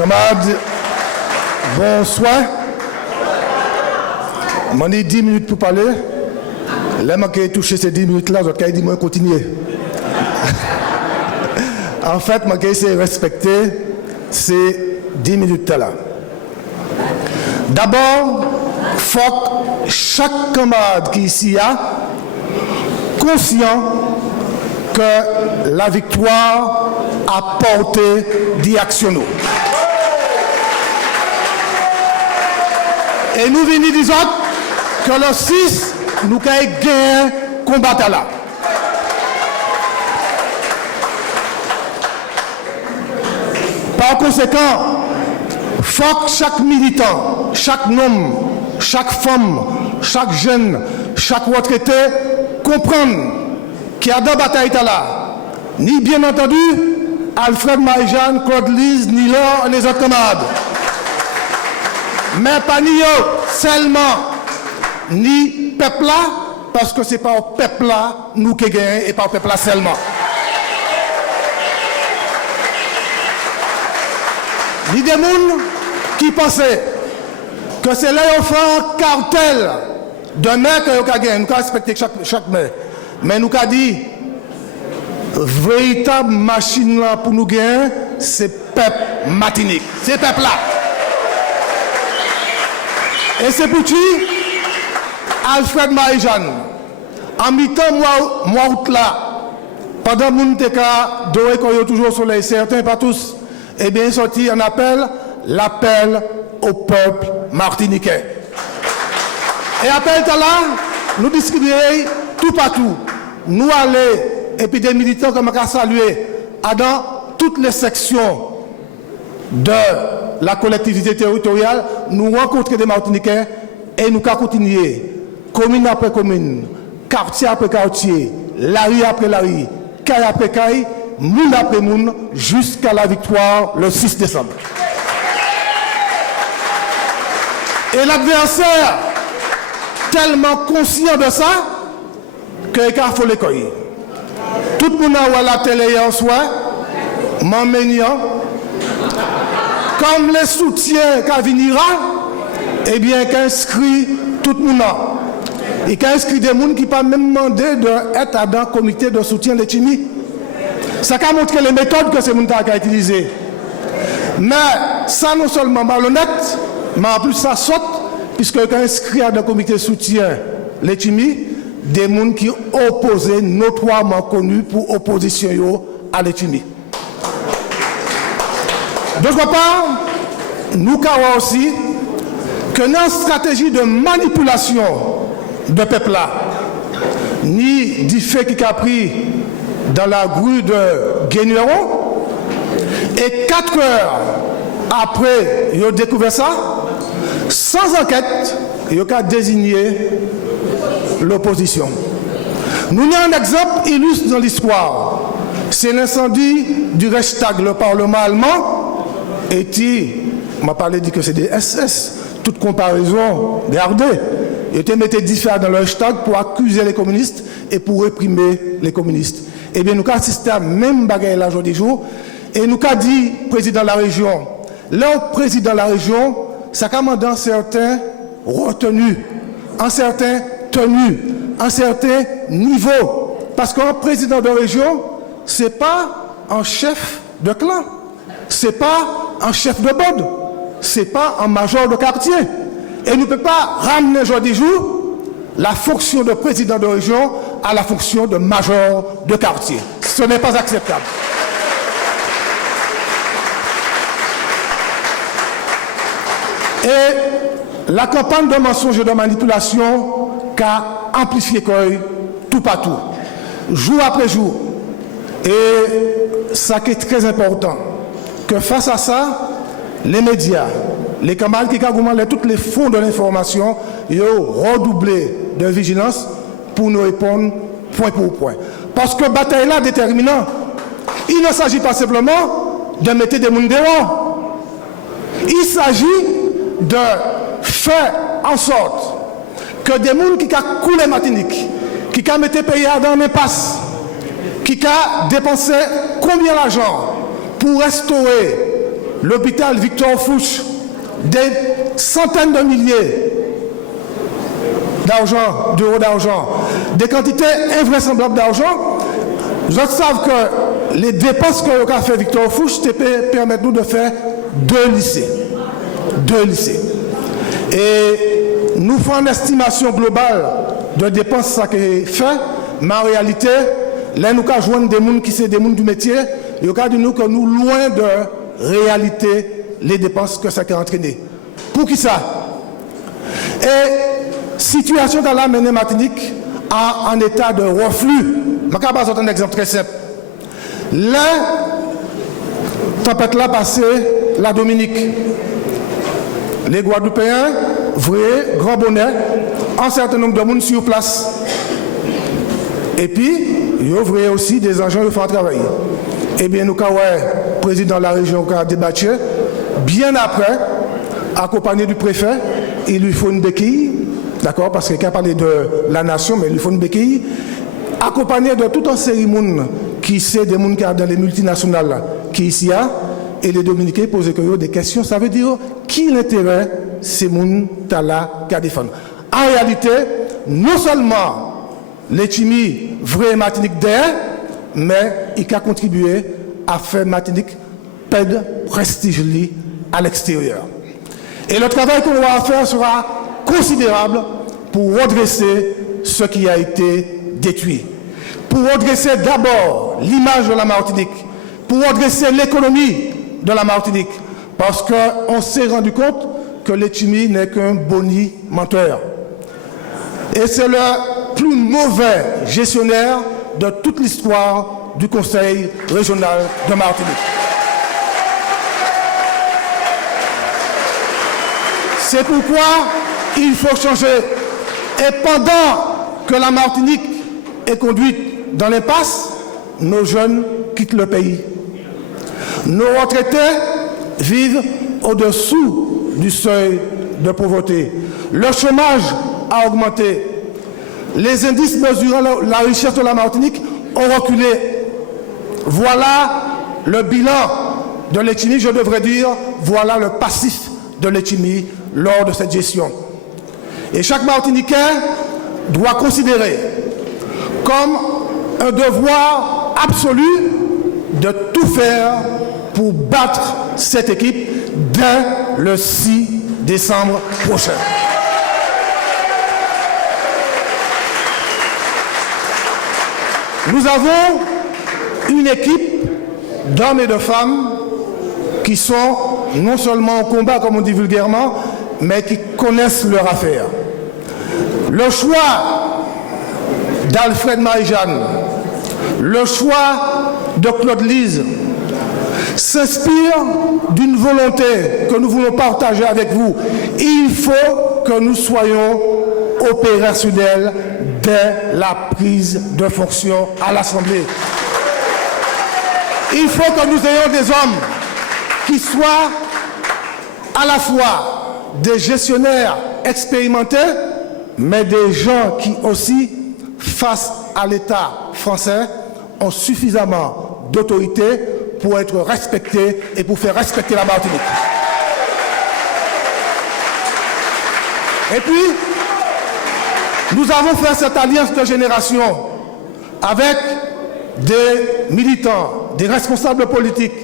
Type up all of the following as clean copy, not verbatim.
Camarades, bonsoir. J'en ai 10 minutes pour parler. Là, je vais toucher ces 10 minutes-là, je vais dire continuer. En fait, je vais essayer de respecter ces 10 minutes-là. D'abord, il faut que chaque camarade qui est ici a conscient que la victoire a porté direction. Et nous venons dire que le 6, nous avons gagné le combat là. Par conséquent, il faut que chaque militant, chaque homme, chaque femme, chaque jeune, chaque retraité comprenne qu'il y a deux batailles là. Ni bien entendu, Alfred Marie-Jeanne, Claude Lise, ni Laure, les autres camarades. Mais pas ni eux seulement, ni peuple là, parce que ce n'est pas au peuple là nous qui gagnons et pas au peuple là seulement. Ni des gens qui pensaient que c'est là qu'on fait un cartel de main que nous gagnons. Nous avons respecté chaque main. Mais nous avons dit, véritable machine là pour nous gagner, c'est peuple Martinique. C'est peuple là. Et c'est pour qui Alfred Marie-Jeanne, en mi-temps, moi, août là, pendant que nous avons toujours au soleil, certains, pas tous, eh bien, sorti un appel, l'appel au peuple martiniquais. Et appel là, nous distribuons tout partout. Nous allons, et puis des militants comme on a salué, dans toutes les sections de la collectivité territoriale, nous rencontrons des Martiniquais et nous continuer, commune après commune, quartier après quartier, la rue après la rue, caille après caille, moun après moun, jusqu'à la victoire le 6 décembre. Et l'adversaire, tellement conscient de ça, qu'il faut les cueillir. Tout le monde a la télé en soi, m'emmènant, comme les soutiens qu'a venira, eh bien, qu'inscrit tout le monde. Et qu'inscrit des gens qui ne pas même demandé d'être dans le comité de soutien de Timi. Ça a montré les méthodes que ces gens ont utilisées. Mais ça non seulement malhonnête, mais en plus ça saute, puisque qu'inscrit dans le comité de soutien les Timi, des gens qui opposaient notoirement connus pour opposition à l'Etimi. D'autre part, nous avons aussi que dans une stratégie de manipulation de peuple là, ni du fait qu'il a pris dans la grue de Guénuéron, et 4 heures après, il a découvert ça, sans enquête, il a désigné l'opposition. Nous avons un exemple illustre dans l'histoire. C'est l'incendie du Reichstag, le Parlement allemand, et qui m'a parlé dit que c'est des SS. Toute comparaison, gardez. Ils étaient mis différents dans le Reichstag pour accuser les communistes et pour réprimer les communistes. Eh bien, nous avons assisté à la même bagarre là jour du jour. Et nous avons dit, président de la région, le président de la région, ça commande un certain retenu, un certain tenu, un certain niveau. Parce qu'un président de région, ce n'est pas un chef de clan, ce n'est pas un chef de bande, ce n'est pas un major de quartier. Et nous ne pouvons pas ramener aujourd'hui jour la fonction de président de région à la fonction de major de quartier. Ce n'est pas acceptable. Et la campagne de mensonges et de manipulation qu'a amplifié tout partout, jour après jour. Et ça qui est très important, que face à ça, les médias, les camarades qui ont tous les fonds de l'information, ils ont redoublé de vigilance pour nous répondre point pour point. Parce que bataille là déterminant, il ne s'agit pas simplement de mettre des gens dehors. Il s'agit de faire en sorte que des gens qui ont coulé Martinique, qui ont mis les pays dans l'impasse, qui ont dépensé combien d'argent pour restaurer l'hôpital Victor Fouch, des centaines de milliers d'euros d'argent, des quantités invraisemblables d'argent. Vous savez que les dépenses que le fait Victor Fouch permettent nous de faire 2 lycées. 2 lycées. Et nous faisons une estimation globale de dépenses ça qui est fait, mais en réalité, là nous avons joindre des gens qui sont des gens du métier, et au cas de nous que nous loin de réalité les dépenses que ça a entraîné. Pour qui ça? Et situation dans la Martinique en état de reflux. Je vais vous donner un exemple très simple. La tempête là passée, la Dominique. Les Guadeloupéens, vrai, grand bonnet, un certain nombre de monde sur place. Et puis, il y a aussi des agents qui font travailler. Eh bien, nous avons le président de la région qui a débattu. Bien après, accompagné du préfet, il lui faut une béquille, d'accord, parce qu'il a parlé de la nation, mais il lui faut une béquille, accompagné de tout un série de monde qui sont des gens qui sont dans les multinationales qui ici a, et les Dominicains posent des questions. Ça veut dire qui l'intérêt ces gens qui a défendu. En réalité, non seulement les Timi vrai Martinique d'air, mais il a contribué à faire Martinique perdre prestige à l'extérieur. Et le travail qu'on va faire sera considérable pour redresser ce qui a été détruit. Pour redresser d'abord l'image de la Martinique, pour redresser l'économie de la Martinique, parce qu'on s'est rendu compte que l'Etchimi n'est qu'un boni menteur. Et c'est le plus mauvais gestionnaire de toute l'histoire du Conseil régional de Martinique. C'est pourquoi il faut changer. Et pendant que la Martinique est conduite dans l'impasse, nos jeunes quittent le pays. Nos retraités vivent au-dessous du seuil de pauvreté. Le chômage a augmenté. Les indices mesurant la richesse de la Martinique ont reculé. Voilà le bilan de l'Etchimi, je devrais dire, voilà le passif de l'Etchimi lors de cette gestion. Et chaque Martiniquais doit considérer comme un devoir absolu de tout faire pour battre cette équipe dès le 6 décembre prochain. Nous avons une équipe d'hommes et de femmes qui sont non seulement au combat, comme on dit vulgairement, mais qui connaissent leur affaire. Le choix d'Alfred Marie-Jeanne, le choix de Claude Lise s'inspire d'une volonté que nous voulons partager avec vous. Il faut que nous soyons opérationnels dès la prise de fonction à l'Assemblée. Il faut que nous ayons des hommes qui soient à la fois des gestionnaires expérimentés, mais des gens qui aussi, face à l'État français, ont suffisamment d'autorité pour être respectés et pour faire respecter la Martinique. Et puis, nous avons fait cette alliance de génération avec des militants, des responsables politiques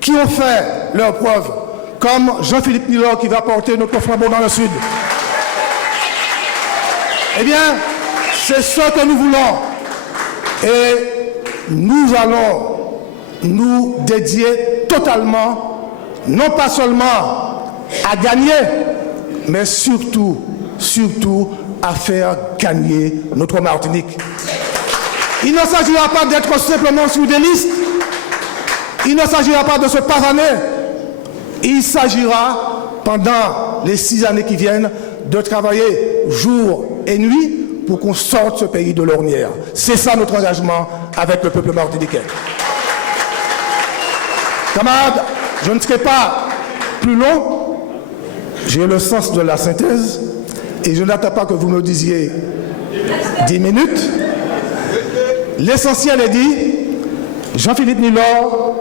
qui ont fait leurs preuves, comme Jean-Philippe Nilor qui va porter notre flambeau dans le Sud. Eh bien, c'est ce que nous voulons. Et nous allons nous dédier totalement, non pas seulement à gagner, mais surtout à faire gagner notre Martinique. Il ne s'agira pas d'être simplement sur des listes. Il ne s'agira pas de se pavaner. Il s'agira, pendant les 6 années qui viennent, de travailler jour et nuit pour qu'on sorte ce pays de l'ornière. C'est ça notre engagement avec le peuple martiniquais. Camarades, je ne serai pas plus long. J'ai le sens de la synthèse et je n'attends pas que vous me disiez 10 minutes. L'essentiel est dit. Jean-Philippe Nilor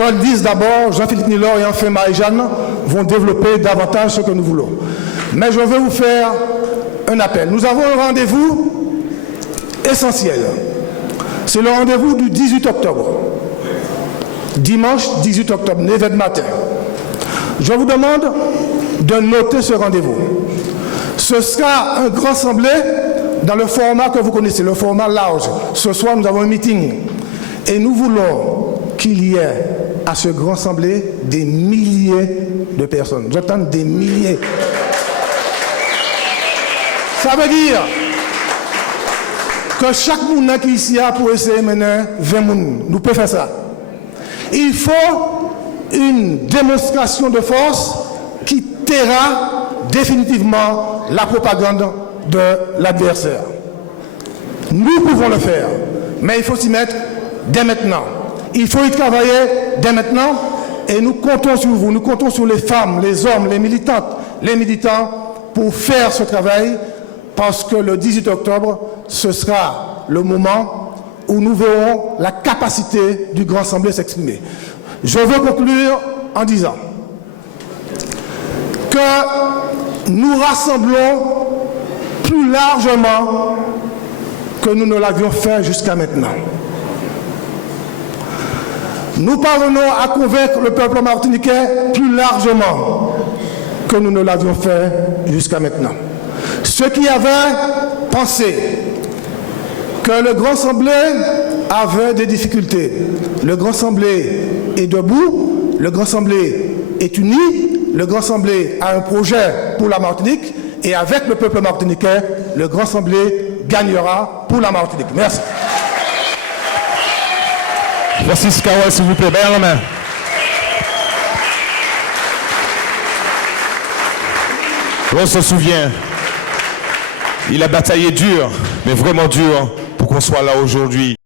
Qu'on le dise d'abord, Jean-Philippe Nilor et enfin Marie-Jeanne vont développer davantage ce que nous voulons. Mais je veux vous faire un appel. Nous avons un rendez-vous essentiel. C'est le rendez-vous du 18 octobre. Dimanche 18 octobre, 9h du matin. Je vous demande de noter ce rendez-vous. Ce sera un grand assemblée dans le format que vous connaissez, le format large. Ce soir, nous avons un meeting. Et nous voulons qu'il y ait à ce grand assemblée des milliers de personnes. J'entends des milliers. Ça veut dire que chaque monde qui est ici pour essayer de mener 20 personnes, nous pouvons faire ça. Il faut une démonstration de force qui taira définitivement la propagande de l'adversaire. Nous pouvons le faire, mais il faut s'y mettre dès maintenant. Il faut y travailler dès maintenant et nous comptons sur vous, nous comptons sur les femmes, les hommes, les militantes, les militants pour faire ce travail parce que le 18 octobre, ce sera le moment où nous verrons la capacité du Grand Assemblée s'exprimer. Je veux conclure en disant que nous rassemblons plus largement que nous ne l'avions fait jusqu'à maintenant. Nous parvenons à convaincre le peuple martiniquais plus largement que nous ne l'avions fait jusqu'à maintenant. Ceux qui avaient pensé que le Grand Assemblée avait des difficultés, le Grand Assemblée est debout, le Grand Assemblée est uni, le Grand Assemblée a un projet pour la Martinique et avec le peuple martiniquais, le Grand Assemblée gagnera pour la Martinique. Merci. Francis Kawal, s'il vous plaît, bien la main. On se souvient, il a bataillé dur, mais vraiment dur, pour qu'on soit là aujourd'hui.